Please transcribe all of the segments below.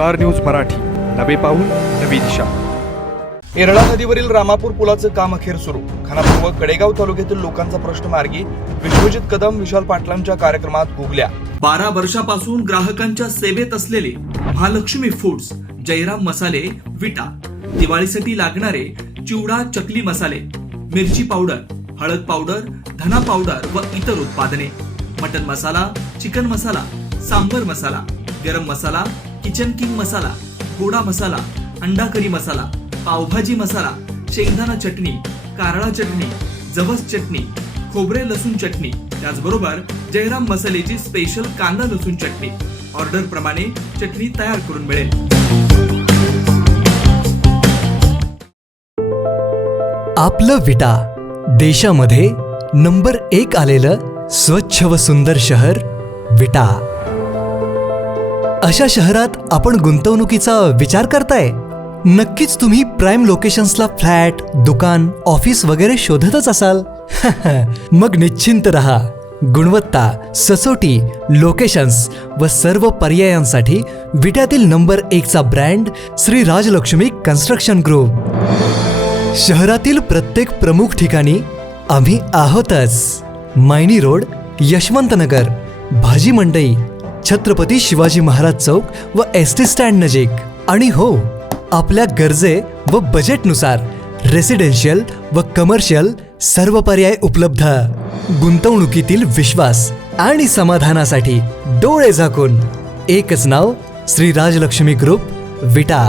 Star news Marathi, नवे पाऊल नवी दिशा. येरळा नदीवरील रामापूर पुलाचं काम अखेर सुरू. खानापूर व कडेगाव तालुक्यातील लोकांचा प्रश्न मार्गी. विश्वजित कदम विशाल पाटलांच्या कार्यक्रमात गुगल्या. 12 वर्षापासून ग्राहकांच्या सेवेत असलेले महालक्ष्मी फूड्स, जयराम मसाले विटा, दिवाळीसाठी लागणारे चिवडा चकली मसाले, मिरची पावडर, हळद पावडर, धना पावडर व इतर उत्पादने, मटन मसाला, चिकन मसाला, सांबर मसाला, गरम मसाला, किचन किंग मसाला, गोडा मसाला, अंडा करी मसाला, पावभाजी मसाला, शेंगदाणा चटणी, कारळा चटणी, जवस चटणी, खोबरे लसूण चटणी, त्याचबरोबर जयराम मसाल्याची स्पेशल कांदा लसूण चटणी. ऑर्डर प्रमाणे चटणी तयार करून मिळेल. आपलं विटा, देशामध्ये नंबर 1 आलेलं स्वच्छ व सुंदर शहर विटा. अशा शहरात आपण गुंतवणुकीचा विचार करताय? नक्कीच तुम्ही प्राइम लोकेशन्सला फ्लॅट, दुकान, ऑफिस वगैरे शोधतच असाल. मग निश्चिंत रहा. गुणवत्ता, सचोटी, लोकेशन्स व सर्व पर्यायांसाठी विट्यातील नंबर 1चा brand Shri Rajlakshmi construction group. शहरातील प्रत्येक प्रमुख ठिकाणी आम्ही आहोतच. मायनी रोड, यशवंतनगर, भाजी मंडई, छत्रपती शिवाजी महाराज चौक व एसटी स्टँड नजीक. आणि हो, आपल्या गरजे व बजेटनुसार रेसिडेन्शियल व कमर्शियल सर्व पर्याय उपलब्ध. गुंतवणुकीतील विश्वास आणि समाधानासाठी डोळे झाकून एकच नाव, श्री राजलक्ष्मी ग्रुप विटा.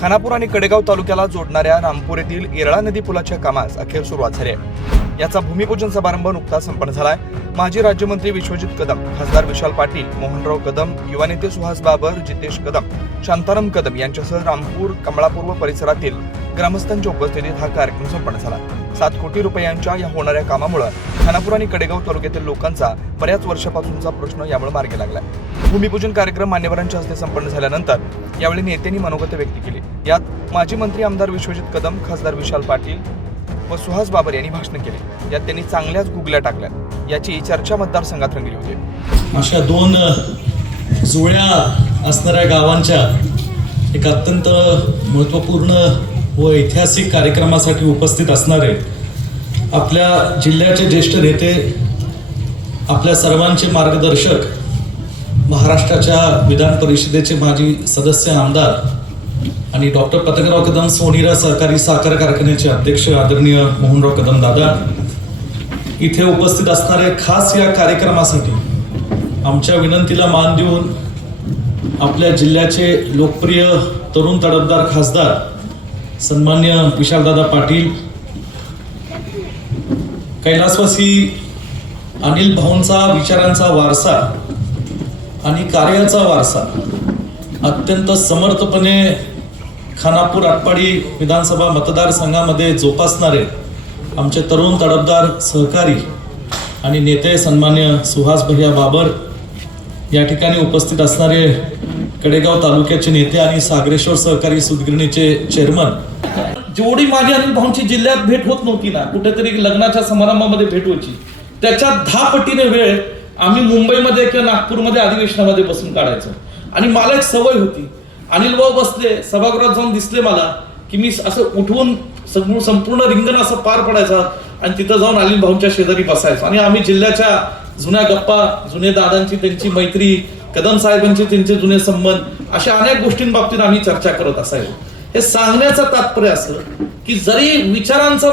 खानापूर आणि कडेगाव तालुक्याला जोडणाऱ्या रामपूर येथील येरळा नदी पुलाच्या कामास अखेर सुरुवात झाली आहे. याचा भूमिपूजन समारंभ नुकताच संपन्न झालाय. माजी राज्यमंत्री विश्वजित कदम, खासदार विशाल पाटील, मोहनराव कदम, युवा नेते सुहास बाबर, जितेश कदम, शांताराम कदम यांच्यासह रामपूर, कमळापूर व परिसरातील ग्रामस्थांच्या उपस्थितीत हा कार्यक्रम संपन्न झाला. 7 कोटी रुपयांच्या या होणाऱ्या कामामुळे खानापूर आणि कडेगाव तालुक्यातील लोकांचा बऱ्याच वर्षापासूनचा प्रश्न यामुळे मार्गी लागलाय. भूमिपूजन कार्यक्रम मान्यवरांच्या हस्ते संपन्न झाल्यानंतर यावेळी नेत्यांनी मनोगत व्यक्त केली. यात माजी मंत्री आमदार विश्वजित कदम, खासदार विशाल पाटील व सुहास बाबर यांनी भाषण केले. यात त्यांनी चांगल्याच गुगल्या टाकल्या. याची चर्चा मतदारसंघात रंगली होती. अशा 2 जुळ्या असणाऱ्या गावांच्या एक अत्यंत महत्त्वपूर्ण व ऐतिहासिक कार्यक्रमासाठी उपस्थित असणारे आपल्या जिल्ह्याचे ज्येष्ठ नेते, आपल्या सर्वांचे मार्गदर्शक, महाराष्ट्राच्या विधान परिषदेचे माजी सदस्य आमदार आणि डॉक्टर पतंगराव कदम सोनीरा सहकारी साखर कारखान्याचे अध्यक्ष आदरणीय मोहनराव कदम दादा, इथे उपस्थित असणारे खास या कार्यक्रमासाठी आमच्या विनंतीला मान देऊन आपल्या जिल्ह्याचे लोकप्रिय तरुण तडफदार खासदार सन्मान्य विशालदादा पाटील, कैलासवासी अनिल भाऊंचा विचारांचा वारसा आणि कार्याचा वारसा अत्यंत समर्थपणे खानापूर आटपाडी विधानसभा मतदारसंघामध्ये जोपासणारे आमचे तरुण तडफदार सहकारी आणि नेते सन्मान्य सुहास भैया बाबर, या ठिकाणी उपस्थित असणारे कडेगाव तालुक्याचे नेते आणि सागरेश्वर सहकारी सूतगिरणीचे चेअरमन. जेवढी माझी अनिल भाऊंची जिल्ह्यात भेट होत नव्हती ना, कुठेतरी लग्नाच्या समारंभामध्ये भेट व्हायची, त्याच्या 10 पटीने वेळ आम्ही मुंबईमध्ये किंवा नागपूरमध्ये अधिवेशनामध्ये बसून काढायचो. आणि मला एक सवय होती, अनिल भाऊ बसले सभागृहात जाऊन दिसले मला की मी असं उठवून संपूर्ण रिंगण असं पार पडायचं आणि तिथं जाऊन अनिल भाऊंच्या शेजारी बसायचो. आणि आम्ही जिल्ह्याच्या जुन्या गप्पा, जुने दादांची त्यांची मैत्री, कदम साहेबांचे त्यांचे जुने संबंध, अशा अनेक गोष्टींबाबतीत आम्ही चर्चा करत असायचो. हे सांगण्याचं तात्पर्य असं की जरी विचारांचं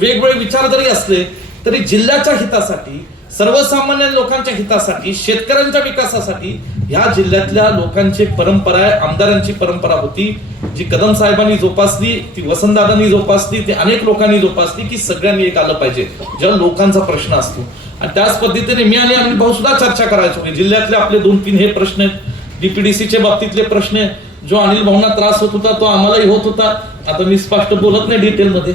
वेगवेगळे विचार जरी असले तरी जिल्ह्याच्या हितासाठी, सर्वसामान्य लोकांच्या हितासाठी, शेतकऱ्यांच्या विकासासाठी ह्या जिल्ह्यातल्या लोकांची परंपरा आहे, आमदारांची परंपरा होती, जी कदम साहेबांनी जोपासली, ती वसंतदादांनी जोपासली, ती अनेक लोकांनी जोपासली की सगळ्यांनी एक आलं पाहिजे जेव्हा लोकांचा प्रश्न असतो. आणि त्याच पद्धतीने मी आणि अनिल भाऊ सुद्धा चर्चा करायचो की जिल्ह्यातले आपले 2-3 हे प्रश्न आहेत. डीपीडीसीच्या बाबतीतले प्रश्न, जो अनिल भाऊंना त्रास होत होता तो आम्हालाही होत होता. आता मी स्पष्ट बोलत नाही डिटेलमध्ये.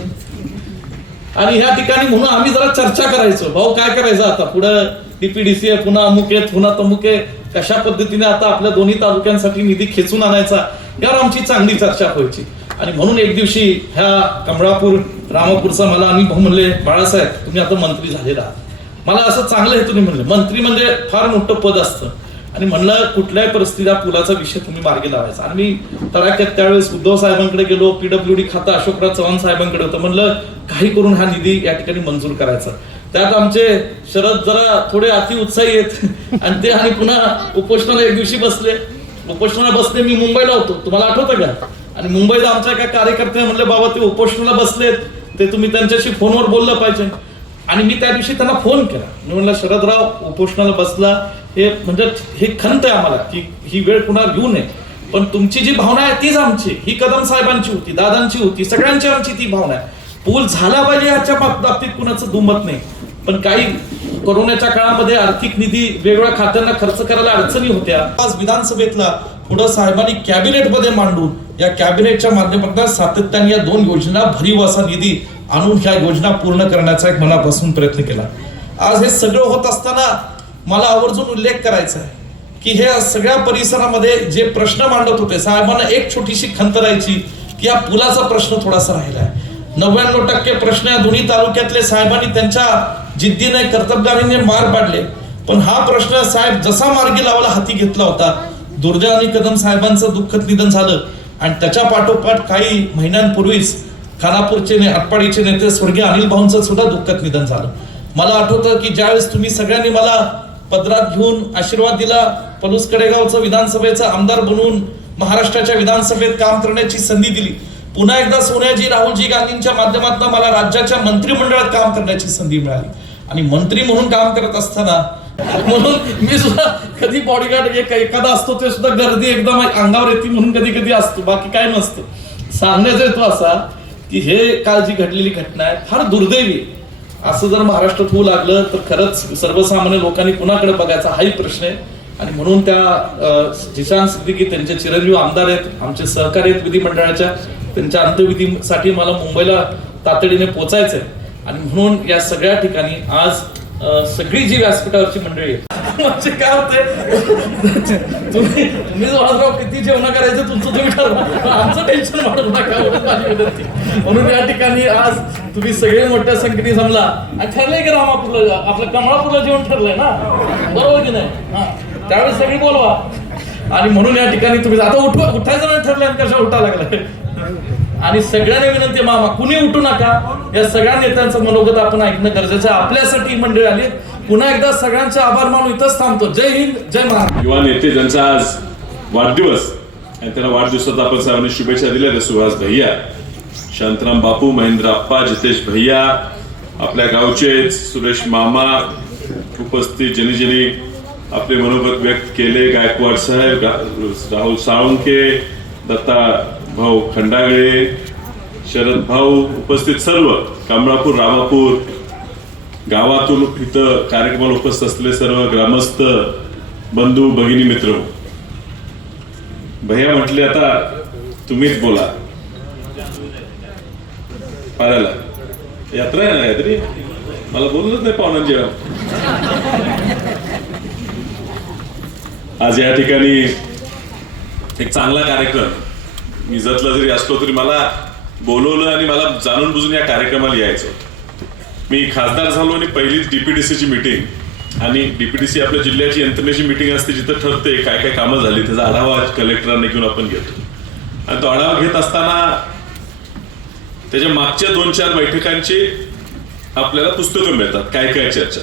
आणि ह्या ठिकाणी म्हणून आम्ही जरा चर्चा करायचो, भाऊ काय करायचं आता पुढं, डीपीडीसी आहे, पुन्हा अमुक आहे, पुन्हा तमुक आहे, कशा पद्धतीने आता आपल्या दोन्ही तालुक्यांसाठी निधी खेचून आणायचा, यावर आमची चांगली चर्चा व्हायची. आणि म्हणून एक दिवशी ह्या कमळापूर रामापूरचा मला अनिल भाऊ म्हणले, बाळासाहेब तुम्ही आता मंत्री झालेला आहात मला असं चांगलं हेतूने म्हणलं, मंत्री म्हणजे फार मोठं पद असतं आणि म्हणलं कुठल्याही परिस्थितीत हा पुलाचा विषय तुम्ही मार्गी लावायचा. आणि मी तडाख्यात त्यावेळेस उद्धव साहेबांकडे गेलो, PWD खातं अशोकराव चव्हाण साहेबांकडे होतं. म्हणलं काही करून हा निधी या ठिकाणी मंजूर करायचा. त्यात आमचे शरद जरा थोडे अति उत्साही आहेत आणि ते आणि पुन्हा उपोषणाला एक दिवशी बसले. उपोषणाला बसले, मी मुंबईला होतो, तुम्हाला आठवतं का? आणि मुंबईला आमच्या एका कार्यकर्त्याने म्हणले, बाबा ते उपोषणाला बसलेत, ते तुम्ही त्यांच्याशी फोनवर बोललं पाहिजे. आणि मी त्या दिवशी त्यांना फोन केला. मी म्हणलं, शरदराव उपोषणाला बसला, हे म्हणजे हे खंत आहे आम्हाला की ही वेळ कुणाला येऊ नये, पण तुमची जी भावना आहे तीच आमची, ही कदम साहेबांची होती, दादांची होती, सगळ्यांची आमची ती भावना आहे. पूल झाला पाहिजे याच्या बाबतीत कुणाचं दुमत नाही, पण काही कोरोनाच्या काळामध्ये आर्थिक निधी वेगवेगळ्या खात्यांना खर्च करायला अडचणी होत्या. आज विधानसभेतला पुढं साहेबांनी कॅबिनेटमध्ये मांडून या कॅबिनेटच्या माध्यमातून सातत्याने या 2 योजना भरीव असा निधी आणून ह्या योजना पूर्ण करण्याचा एक मनापासून प्रयत्न केला. आज हे सगळं होत असताना मला आवर्जून उल्लेख करायचा आहे की हे सगळ्या परिसरामध्ये जे प्रश्न मांडत होते साहेबांना, एक छोटीशी खंत राहायची की या पुलाचा प्रश्न थोडासा राहिलाय. 99% प्रश्न या दोन्ही तालुक्यातले साहेबांनी त्यांच्या जिद्दीने कर्तबगारीने मार पाडले, पण हा प्रश्न साहेब जसा मार्गी लावायला हाती घेतला होता, दुर्दैवाने कदम साहेबांचं दुःखद निधन झालं आणि त्याच्या पाठोपाठ काही महिन्यांपूर्वीच खानापूरचे आटपाडीचे नेते स्वर्गीय अनिल भाऊंचं सुद्धा दुःखद निधन झालं. मला आठवतं की ज्यावेळेस तुम्ही सगळ्यांनी मला पदरात घेऊन आशीर्वाद दिला, पलूस कडेगावचं विधानसभेचा आमदार बनवून महाराष्ट्राच्या विधानसभेत काम करण्याची संधी दिली, पुन्हा एकदा सोनियाजी राहुलजी गांधींच्या माध्यमातून मला राज्याच्या मंत्रिमंडळात काम करण्याची संधी मिळाली. आणि मंत्री म्हणून काम करत असताना म्हणून मी सुद्धा कधी बॉडीगार्ड एखादा असतो ते सुद्धा गर्दी एकदम अंगावर येते म्हणून कधी कधी असतो, बाकी काय नसतं. सांगण्याचा हेतू असा की हे काल जी घडलेली घटना आहे फार दुर्दैवी. असं जर महाराष्ट्रात होऊ लागलं तर खरंच सर्वसामान्य लोकांनी कुणाकडे बघायचा हाही प्रश्न आहे. आणि म्हणून त्या जिशान सिद्दीकी त्यांचे चिरंजीव आमदार आहेत, आमचे सहकारी आहेत विधिमंडळाच्या, त्यांच्या अंत्यविधीसाठी मला मुंबईला तातडीने पोचायचंय. आणि म्हणून या सगळ्या ठिकाणी आज सगळी जी व्यासपीठावरची मंडळी आहे म्हणजे काय होते, तुम्ही जोरात किती जेवण करायचं तुमचं तुम्ही ठरवा, आमचं टेन्शन वाढू नका माझी विनंती. म्हणून या ठिकाणी आज तुम्ही सगळे मोठ्या संख्येने जमला आणि ठरलंय की रामापूरला आपलं कमळापूरला जेवण ठरलंय ना, बरोबर की नाही? त्यावेळेस सगळी बोलवा. आणि म्हणून या ठिकाणी तुम्ही आता उठायचं नाही ठरलंय आणि कशा उठा लागलाय. आणि सगळ्यांना विनंती, मामा कुणी उठू नका, या सगळ्या नेत्यांचं मनोगत आपण ऐकणं गरजेचं आहे. आपल्यासाठी मंडळी आली. पुन्हा एकदा सगळ्यांचे आभार मानून इथंच थांबतो. जय हिंद, जय महाराष्ट्र. युवा नेते ज्यांचा आज वाढदिवस आणि त्यांना वाढदिवसाचा आपण सर्वांनी शुभेच्छा दिल्या, सुहास भैया, शांतराम बापू, महेंद्र अप्पा, जितेश भैया, आपल्या गावचे सुरेश मामा, उपस्थित ज्यांनी आपले मनोगत व्यक्त केले, गायकवाड साहेब, राहुल साळुंके, दत्ता भाऊ खंडागळे, शरद भाऊ, उपस्थित सर्व कमळापूर, रामापूर गावातून इथं कार्यक्रमाला उपस्थित असलेले सर्व ग्रामस्थ बंधू भगिनी मित्र. भैया म्हटले आता तुम्हीच बोला. पारायला यात्रा आहे ना काहीतरी, मला बोललंच नाही पाहुण्यांची. आज या ठिकाणी एक चांगला कार्यक्रम, मी जतला जरी असलो तरी मला बोलवलं आणि मला जाणून बुजून या कार्यक्रमाला यायचं. मी खासदार झालो आणि पहिलीच डीपीडीसीची मीटिंग, आणि डीपीडीसी आपल्या जिल्ह्याची यंत्रणेची मीटिंग असते जिथं ठरते काय काय कामं झाली, त्याचा आढावा कलेक्टरांना घेऊन आपण घेतो. आणि तो आढावा घेत असताना त्याच्या मागच्या 2-4 बैठकांची आपल्याला पुस्तकं मिळतात, काय काय चर्चा.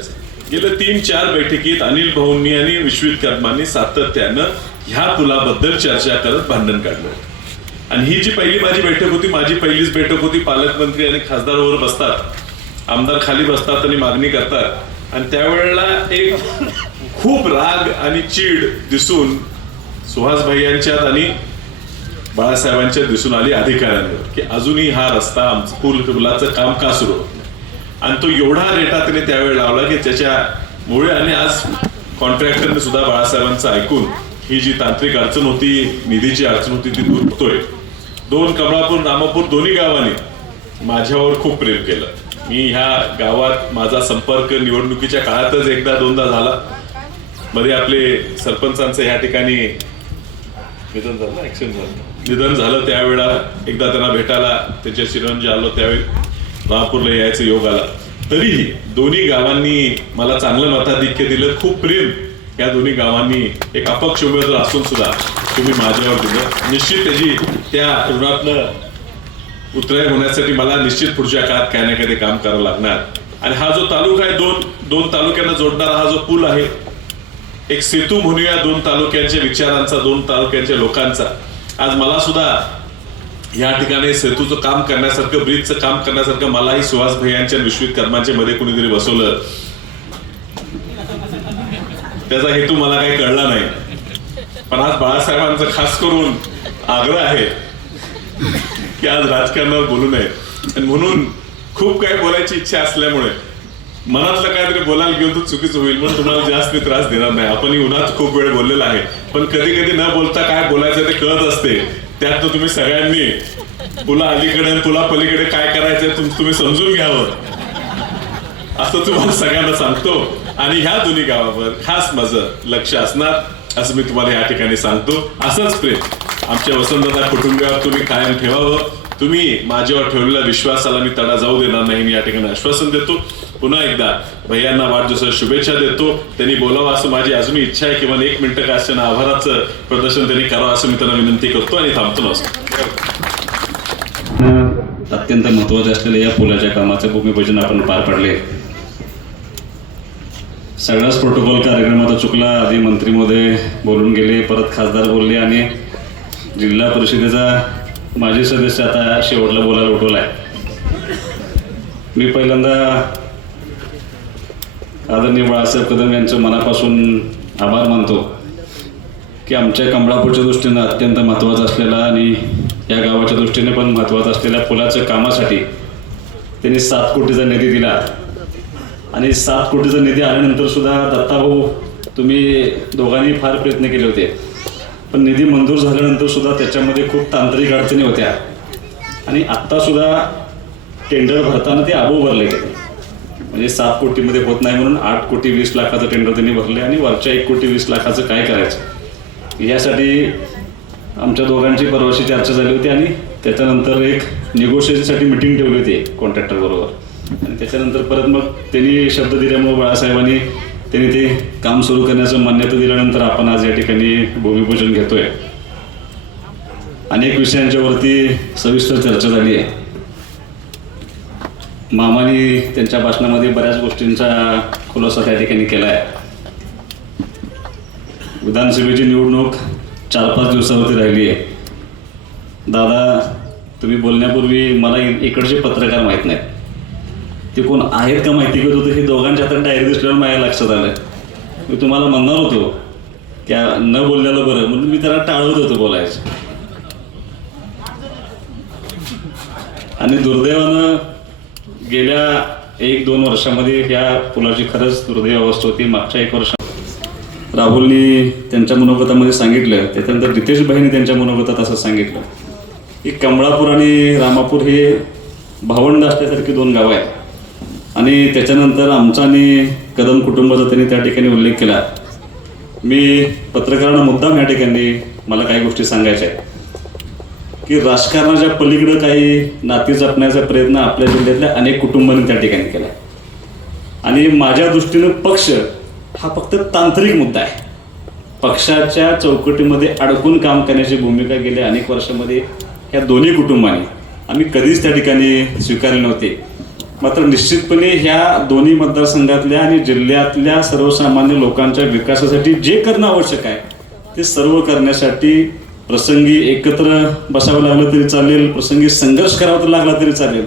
गेल्या 3-4 बैठकीत अनिल भाऊंनी आणि विश्वित कर्मांनी सातत्यानं ह्या पुलाबद्दल चर्चा करत भांडण काढलं. आणि ही जी पहिली माझी बैठक होती, माझी पहिलीच बैठक होती. पालकमंत्री आणि खासदार वर बसतात, आमदार खाली बसतात आणि मागणी करतात. आणि त्यावेळेला एक खूप राग आणि चीड दिसून सुहास भैयांच्यात आणि बाळासाहेबांच्यात दिसून आली अधिकाऱ्यांवर, की अजूनही हा रस्ता पुलाचं काम का सुरू होत नाही. आणि तो एवढा रेटा त्याने त्यावेळी लावला की त्याच्यामुळे, आणि आज कॉन्ट्रॅक्टरने सुद्धा बाळासाहेबांचं ऐकून ही जी तांत्रिक अडचण होती, निधीची अडचण होती, ती दूर होतोय. 2 कमळापूर, रामापूर दोन्ही गावांनी माझ्यावर खूप प्रेम केलं. मी ह्या गावात माझा संपर्क निवडणुकीच्या काळातच 1-2दा झाला. मध्ये आपले सरपंचांचं ह्या ठिकाणी निधन झालं, त्यावेळेला एकदा त्यांना भेटायला त्यांच्या चिरंजी आलो, त्यावेळी रामपूरला यायचं योग आला. तरीही दोन्ही गावांनी मला चांगलं मताधिक्य दिलं, खूप प्रेम या दोन्ही गावांनी एक अपक्ष उमेदवार असून सुद्धा तुम्ही माझ्यावर दिलं. निश्चित त्याची त्या ऋणातनं उतराई होण्यासाठी मला निश्चित पुढच्या काळात काही ना काही काम करावं लागणार. आणि हा जो तालुका आहे, दोन तालुक्यांना जोडणारा हा जो पूल आहे, एक सेतू म्हणूया दोन तालुक्यांच्या विचारांचा, दोन तालुक्यांच्या लोकांचा. आज मला सुद्धा या ठिकाणी सेतूचं काम करण्यासारखं, ब्रिजचं काम करण्यासारखं मलाही सुहास भैयांच्या विश्वकर्मांच्या मध्ये कुणीतरी बसवलं. त्याचा हेतू मला काही कळला नाही, पण आज बाळासाहेबांचा खास करून आग्रह आहे की आज राजकारणावर बोलू नये. आणि म्हणून खूप काही बोलायची इच्छा असल्यामुळे मनातलं काहीतरी बोलायला गेलो तर चुकीचं होईल, म्हणून तुम्हाला जास्त त्रास देणार नाही. आपण उन्हात खूप वेळ बोललेला आहे, पण कधी कधी न बोलता काय बोलायचं ते कळत असते. त्यात तुम्ही सगळ्यांनी पुला अलीकडे आणि पुला पलीकडे काय करायचंय तुम्ही समजून घ्यावं असं तुम्हाला सगळ्यांना सांगतो. आणि ह्या दोन्ही गावावर खास माझं लक्ष असणार असं मी तुम्हाला या ठिकाणी सांगतो. असंच प्रेम आमच्या वसंतदादा कुटुंबियावर तुम्ही कायम ठेवावं. तुम्ही माझ्यावर ठेवलेल्या विश्वासाला मी तडा जाऊ देणार नाही, मी या ठिकाणी आश्वासन देतो. पुन्हा एकदा भैयांना वाढदिवसाच्या शुभेच्छा देतो. त्यांनी बोलावं असं माझी अजूनही इच्छा आहे, किंवा 1 मिनिटं का असताना आभाराचं प्रदर्शन त्यांनी करावं असं मी त्यांना विनंती करतो आणि थांबतो. अत्यंत महत्त्वाचे असलेल्या या पुलाच्या कामाचे भूमिपूजन आपण पार पडले. सगळाच प्रोटोकॉल कार्यक्रम आता चुकला. आधी मंत्री महोदय बोलून गेले, परत खासदार बोलले आणि जिल्हा परिषदेचा माजी सदस्य आता शेवटला बोलायला उठवलाय. मी पहिल्यांदा आदरणीय बाळासाहेब कदम यांचं मनापासून आभार मानतो की आमच्या कमळापूरच्या दृष्टीनं अत्यंत महत्त्वाचा असलेला आणि या गावाच्या दृष्टीने पण महत्त्वाचा असलेल्या पुलाच्या कामासाठी त्यांनी 7 कोटीचा निधी दिला. आणि 7 कोटीचा निधी आल्यानंतर सुद्धा दत्ताभाऊ तुम्ही दोघांनी फार प्रयत्न केले होते, पण निधी मंजूर झाल्यानंतर सुद्धा त्याच्यामध्ये खूप तांत्रिक अडचणी होत्या. आणि आत्तासुद्धा टेंडर भरताना ते अबोव भरले गेले. म्हणजे 7 कोटीमध्ये होत नाही म्हणून 8 कोटी 20 लाखाचं टेंडर त्यांनी भरले आणि वरच्या 1 कोटी 20 लाखाचं काय करायचं यासाठी आमच्या दोघांची परवाशी चर्चा झाली होती. आणि त्याच्यानंतर एक निगोशिएशनसाठी मिटिंग ठेवली होती कॉन्ट्रॅक्टर बरोबर. आणि त्याच्यानंतर परत मग त्यांनी शब्द दिल्यामुळे बाळासाहेबांनी त्यांनी ते काम सुरू करण्याचं मान्यता दिल्यानंतर आपण आज या ठिकाणी भूमिपूजन घेतोय. अनेक विषयांच्यावरती सविस्तर चर्चा झाली आहे. मामानी त्यांच्या भाषणामध्ये बऱ्याच गोष्टींचा खुलासा त्या ठिकाणी केला आहे. विधानसभेची निवडणूक 4-5 दिवसावरती राहिली आहे. दादा तुम्ही बोलण्यापूर्वी मला इकडचे पत्रकार माहीत नाहीत, ते कोण आहेत का माहिती करत होतं हे दोघांच्या हातात डायरी दिसल्यावर माझ्या लक्षात आलं. मी तुम्हाला म्हणणार होतो की न बोललेलं बरं म्हणून मी त्याला टाळत होतो बोलायचं. आणि दुर्दैवानं गेल्या 1-2 वर्षामध्ये ह्या पुलाची खरंच दुर्दैव अवस्था होती. मागच्या 1 वर्षात राहुलनी त्यांच्या मनोगतामध्ये सांगितलं, त्याच्यानंतर रितेश भाईंनी त्यांच्या मनोगतात असं सांगितलं की कमळापूर आणि रामापूर हे भावंड असल्यासारखी 2 गावं आहेत. आणि त्याच्यानंतर आमचा आणि कदम कुटुंबाचा त्यांनी त्या ठिकाणी उल्लेख केला. मी पत्रकारांना मुद्दाम या ठिकाणी मला काही गोष्टी सांगायच्या आहेत की राजकारणाच्या पलीकडं काही नाती जपण्याचा प्रयत्न आपल्या जिल्ह्यातल्या अनेक कुटुंबांनी त्या ठिकाणी केला. आणि माझ्या दृष्टीनं पक्ष हा फक्त तांत्रिक मुद्दा आहे. पक्षाच्या चौकटीमध्ये अडकून काम करण्याची भूमिका गेल्या अनेक वर्षामध्ये ह्या दोन्ही कुटुंबांनी आम्ही कधीच त्या ठिकाणी स्वीकारले नव्हते. मात्र निश्चितपणे ह्या दोन्ही मतदारसंघातल्या आणि जिल्ह्यातल्या सर्वसामान्य लोकांच्या विकासासाठी जे करणं आवश्यक आहे ते सर्व करण्यासाठी प्रसंगी एकत्र बसावं लागलं तरी चालेल, प्रसंगी संघर्ष करावा तर लागला तरी चालेल,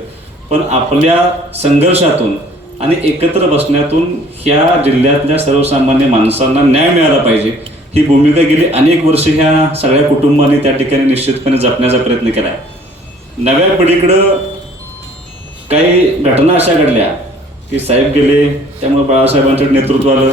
पण आपल्या संघर्षातून आणि एकत्र बसण्यातून ह्या जिल्ह्यातल्या सर्वसामान्य माणसांना न्याय मिळाला पाहिजे ही भूमिका गेली अनेक वर्ष ह्या सगळ्या कुटुंबांनी त्या ठिकाणी निश्चितपणे जपण्याचा प्रयत्न केला आहे. नव्या पिढीकडं काही घटना अशा घडल्या की साहेब गेले त्यामुळे बाळासाहेबांच्याकडे नेतृत्व आलं,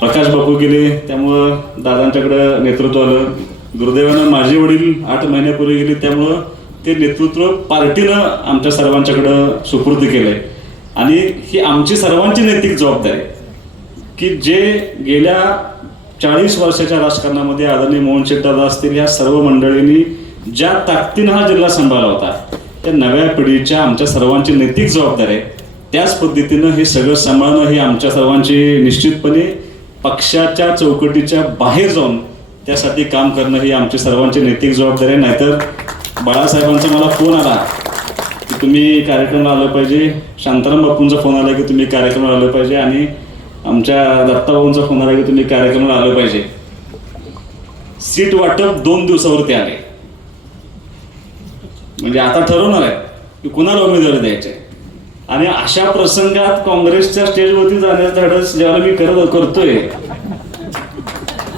प्रकाश बापू गेले त्यामुळं दादांच्याकडं नेतृत्व आलं, दुर्दैवानं माझे वडील 8 महिन्यापूर्वी गेले त्यामुळं ते नेतृत्व पार्टीनं आमच्या सर्वांच्याकडं सुपूर्द केलं आहे. आणि ही आमची सर्वांची नैतिक जबाबदारी की जे गेल्या 40 वर्षाच्या राजकारणामध्ये आदरणीय मोहन शेट्टी असतील ह्या सर्व मंडळींनी ज्या ताकदीनं हा जिल्हा सांभाळला होता त्या नव्या पिढीच्या आमच्या सर्वांची नैतिक जबाबदारी आहे त्याच पद्धतीनं हे सगळं सांभाळणं हे आमच्या सर्वांची निश्चितपणे पक्षाच्या चौकटीच्या बाहेर जाऊन त्यासाठी काम करणं ही आमची सर्वांची नैतिक जबाबदारी आहे. नाहीतर बाळासाहेबांचा मला फोन आला की तुम्ही कार्यक्रमाला आलं पाहिजे, शांताराम बापूंचा फोन आला की तुम्ही कार्यक्रमाला आलं पाहिजे, आणि आमच्या दत्ताभाऊंचा फोन आला की तुम्ही कार्यक्रमाला आलं पाहिजे. सीट वाटप 2 दिवसावरती आले. म्हणजे आता ठरवणार आहे की कुणाला उमेदवारी द्यायचे. आणि अशा प्रसंगात काँग्रेसच्या स्टेजवरती जाण्याचं धाडस ज्यावेळेला मी करतोय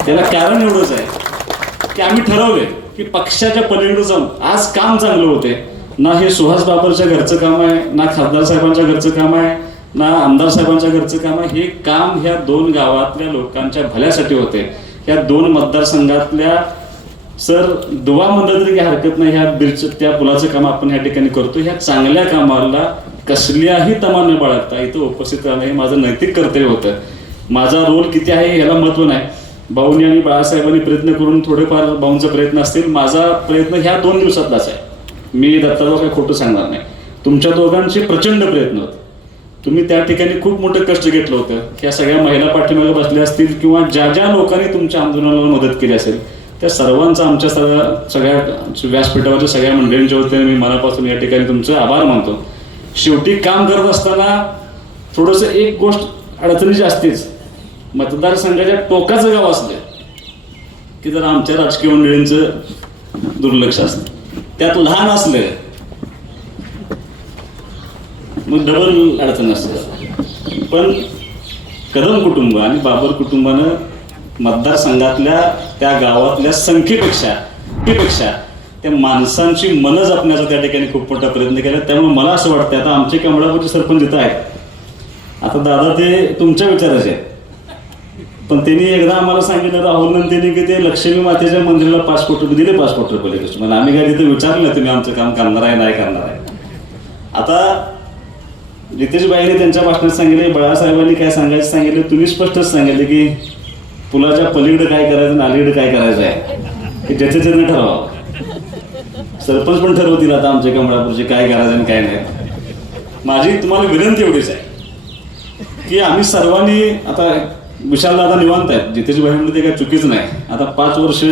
त्याला कारण एवढंच आहे की आम्ही ठरवले की पक्षाच्या पलीकडे जाऊन आज काम चांगलं होते. ना हे सुहास बाबरच्या घरचं काम आहे, ना खासदार साहेबांच्या घरचं काम आहे, ना आमदार साहेबांच्या घरचं काम आहे. हे काम ह्या 2 गावातल्या लोकांच्या भल्यासाठी होते. ह्या 2 मतदारसंघातल्या सर दुवा म्हणलं तरी काही हरकत नाही. ह्या त्या पुलाचं काम आपण ह्या ठिकाणी करतो. ह्या चांगल्या कामाला कसल्याही तमा न बाळगता इथं उपस्थित राहणं हे माझं नैतिक कर्तव्य होतं. माझा रोल किती आहे याला महत्व नाही. भाऊंनी आणि बाळासाहेबांनी प्रयत्न करून थोडेफार भाऊंचा प्रयत्न असतील. माझा प्रयत्न ह्या 2 दिवसातलाच आहे. मी दत्ताभाऊ काही खोटं सांगणार नाही. तुमच्या दोघांचे प्रचंड प्रयत्न होते. तुम्ही त्या ठिकाणी खूप मोठं कष्ट घेतलं होतं. ह्या सगळ्या महिला पाठीमागे बसल्या असतील किंवा ज्या ज्या लोकांनी तुमच्या आंदोलनाला मदत केली असेल त्या सर्वांचा आमच्या सगळ्या व्यासपीठावरच्या सगळ्या मंडळींच्या वतीने मी मनापासून या ठिकाणी तुमचे आभार मानतो. शेवटी काम करत असताना थोडंसं एक गोष्ट अडचणीची असतेच. मतदारसंघाच्या टोकाचं गाव असलं की जर आमच्या राजकीय मंडळींचं दुर्लक्ष असतं. त्यात लहान असलं मग डबल अडचण असते. पण कदम कुटुंब आणि बाबर कुटुंबानं मतदारसंघातल्या त्या गावातल्या संख्येपेक्षा त्या माणसांची मनं जपण्याचा त्या ठिकाणी खूप मोठा प्रयत्न केला. त्यामुळे मला असं वाटतं आता आमचे कमळापूरचे सरपंच इथं आहेत. आता दादा ते तुमच्या विचाराचे आहेत, पण त्यांनी एकदा आम्हाला सांगितलं राहुल नंदेने की ते लक्ष्मी मातेच्या मंदिराला 5 कोटी रुपये दिले. 5 कोटी रुपये लगेच. मला आम्ही काय तिथे विचारलं तुम्ही आमचं काम करणार आहे नाही करणार आहे. आता रितेशबाईंनी त्यांच्या भाषणात सांगितले, बाळासाहेबांनी काय सांगायचं सांगितलं, तुम्ही स्पष्टच सांगितले की पुलाच्या पलीकडे काय करायचं आणि अलीकडे काय करायचं आहे हे ज्याचे त्याने ठरवावं. सरपंच पण ठरवतील आता आमच्या कमळापूरचे काय करायचं आणि काय नाही. माझी तुम्हाला विनंती एवढीच आहे की आम्ही सर्वांनी आता विशालला आता निवांत आहेत. जितेशबाई म्हणले ते काय चुकीच नाही. आता 5 वर्ष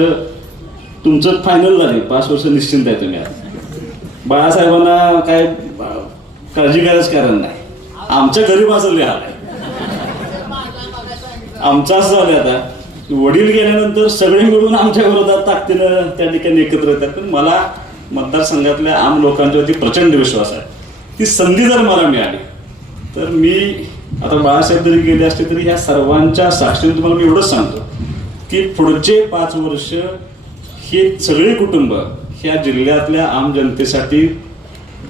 तुमचं फायनल झाले, 5 वर्ष निश्चिंत आहे तुम्ही. बाळासाहेबांना काय काळजी करायचं कारण नाही. आमच्या घरी वाचवले हाल आहे. आमचं असं झालं आता वडील गेल्यानंतर सगळे मिळून आमच्या विरोधात ताकदीनं त्या ठिकाणी एकत्र येतात. पण मला मतदारसंघातल्या आम लोकांच्यावरती प्रचंड विश्वास आहे. ती संधी जर मला मिळाली तर मी आता बाळासाहेब जरी गेले असते तरी ह्या सर्वांच्या साक्षीने तुम्हाला मी एवढंच सांगतो की पुढचे 5 वर्ष हे सगळे कुटुंब ह्या जिल्ह्यातल्या आम जनतेसाठी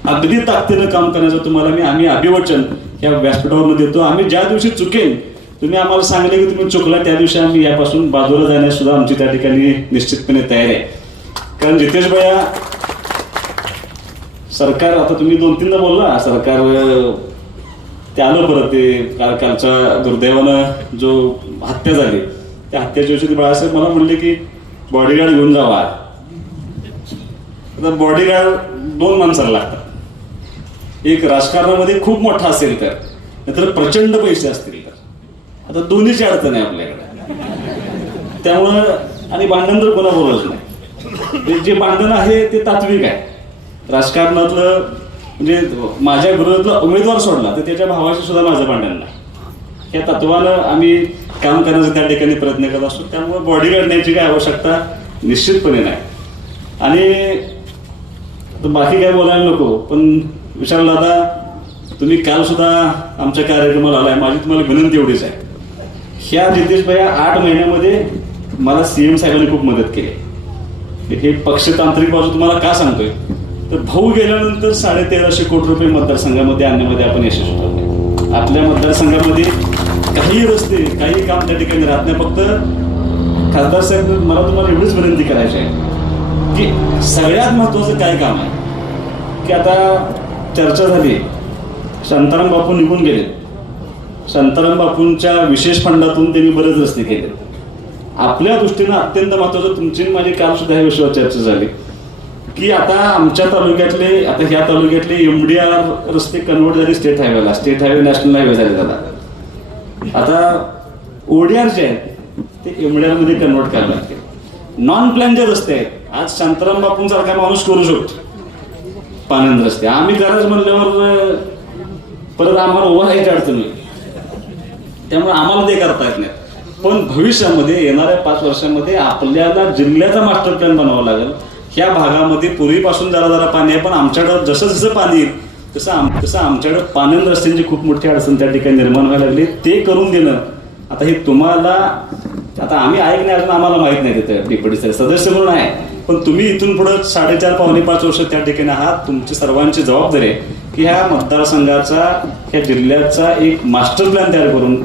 अगदी ताकदीनं काम करण्याचं तुम्हाला आम्ही अभिवचन ह्या व्यासपीठावर देतो. आम्ही ज्या दिवशी चुकेन तुम्ही आम्हाला सांगले की तुम्ही चुकला त्या दिवशी आम्ही यापासून बाजूला जाण्यास सुद्धा आमची त्या ठिकाणी निश्चितपणे तयार आहे. कारण जितेश भैया सरकार आता तुम्ही 2-3दा बोलला सरकार ते आलं परत ते कालच्या दुर्दैवानं जो हत्या झाली त्या हत्याच्या दिवशी बाळासाहेब मला म्हणले की बॉडीगार्ड घेऊन जावा. आता बॉडीगार्ड 2 माणसाला लागतात. एक राजकारणामध्ये खूप मोठा असेल तर, नाहीतर प्रचंड पैसे असतील तर. आता दोन्हीची अडचण आहे आपल्याकडे. त्यामुळं आणि भांडण तर कोणा बोलायचं नाही. जे भांडण आहे ते तात्विक आहे. राजकारणातलं म्हणजे माझ्या विरोधातला उमेदवार सोडला तर त्याच्या भावाशी सुद्धा माझं भांडण नाही. या तत्वानं आम्ही काम करण्याचा त्या ठिकाणी प्रयत्न करत असतो. त्यामुळे बॉडीगार्ड न्यायची काही आवश्यकता निश्चितपणे नाही. आणि बाकी काय बोलायला नको. पण विशाल दादा तुम्ही काल सुद्धा आमच्या कार्यक्रमाला आलाय. माझी तुम्हाला विनंती एवढीच आहे, ह्या जितेश भैया 8 महिन्यामध्ये मला CM साहेबांनी खूप मदत केली. हे पक्षतांत्रिक बाजू तुम्हाला का सांगतोय तर भाऊ गेल्यानंतर 1350 कोटी रुपये मतदारसंघामध्ये आणण्यामध्ये आपण यशस्वी ठरलो. आपल्या मतदारसंघामध्ये काही रस्ते काही काम त्या ठिकाणी राहत नाही. फक्त खासदार साहेब मला तुम्हाला एवढीच विनंती करायची आहे की सगळ्यात महत्वाचं काय काम आहे की आता चर्चा झाली, शांताराम बापू निघून गेले. शांताराम बापूंच्या विशेष फंडातून त्यांनी बरेच रस्ते केले. आपल्या दृष्टीनं अत्यंत महत्वाचं तुमची माझी काल सुद्धा या विषयावर चर्चा झाली की आता आमच्या तालुक्यातले आता ह्या तालुक्यातले MDR रस्ते कन्वर्ट झाले स्टेट हायवेला, स्टेट हायवे नॅशनल हायवे झाले त्याला. आता ODR जे आहेत ते MDR मध्ये कन्वर्ट करायला लागते. नॉन प्लॅन जे रस्ते आहेत, आज शांताराम बापूंसारखा माणूस करू शकतो पाण्यात रस्ते. आम्ही गरज म्हणल्यावर परत आम्हाला उभा राहायची अडचण नाही, त्यामुळे आम्हाला ते करता येत नाही. पण भविष्यामध्ये येणाऱ्या 5 वर्षांमध्ये आपल्याला जिल्ह्याचा मास्टर प्लॅन बनावा लागेल. ह्या भागामध्ये पूर्वीपासून जरा पाणी आहे, पण आमच्याकडं जसं जसं पाणी येईल तसं आमच्याकडे पाणी रस्त्यांची खूप मोठी अडचण त्या ठिकाणी निर्माण व्हायला लागली. ते करून देणं आता हे तुम्हाला, आता आम्ही ऐकणे अजून आम्हाला माहित नाही तिथे DPD सदस्य म्हणून आहे, पण तुम्ही इथून पुढे 4.5-5 वर्ष त्या ठिकाणी आहात. तुमची सर्वांची जबाबदारी आहे की ह्या मतदारसंघाचा, ह्या जिल्ह्याचा एक मास्टर प्लॅन तयार करून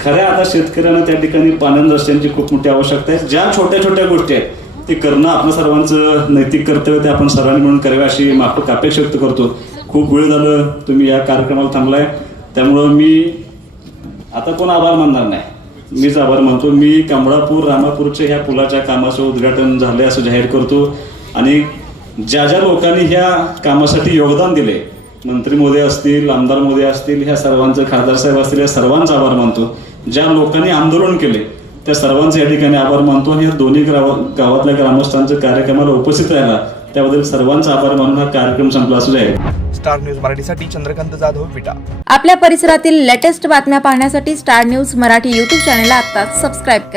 खऱ्या आता शेतकऱ्यांना त्या ठिकाणी पाणी रस्त्यांची खूप मोठी आवश्यकता आहे. ज्या छोट्या छोट्या गोष्टी आहेत ते करणं आपलं सर्वांचं नैतिक कर्तव्य, ते आपण सर्वांनी म्हणून करावे अशी माफक अपेक्षा व्यक्त करतो. खूप वेळ झालं तुम्ही या कार्यक्रमाला थांबलाय, त्यामुळं मी आता कोण आभार मानणार नाही, मीच आभार मानतो. मी कमळापूर रामापूरच्या ह्या पुलाच्या कामाचं उद्घाटन झाले असं जाहीर करतो. आणि ज्या ज्या लोकांनी ह्या कामासाठी योगदान दिले, मंत्री महोदय असतील, आमदार महोदय असतील, ह्या सर्वांचं, खासदार साहेब असतील, या सर्वांचा आभार मानतो. ज्या लोकांनी आंदोलन केले त्या सर्वांचा या ठिकाणी आभार मानतो. आणि या दोन्ही गावातल्या ग्रामस्थांचं कार्यक्रमाला उपस्थित राहिला त्याबद्दल सर्वांचा आभार मानून हा कार्यक्रम संपला असं जाहीर. स्टार न्यूज मराठीसाठी चंद्रकांत जाधव, विटा. आपल्या परिसरातील लेटेस्ट बातम्या पाहण्यासाठी स्टार न्यूज मराठी YouTube चॅनलला आत्ताच सबस्क्राईब करा.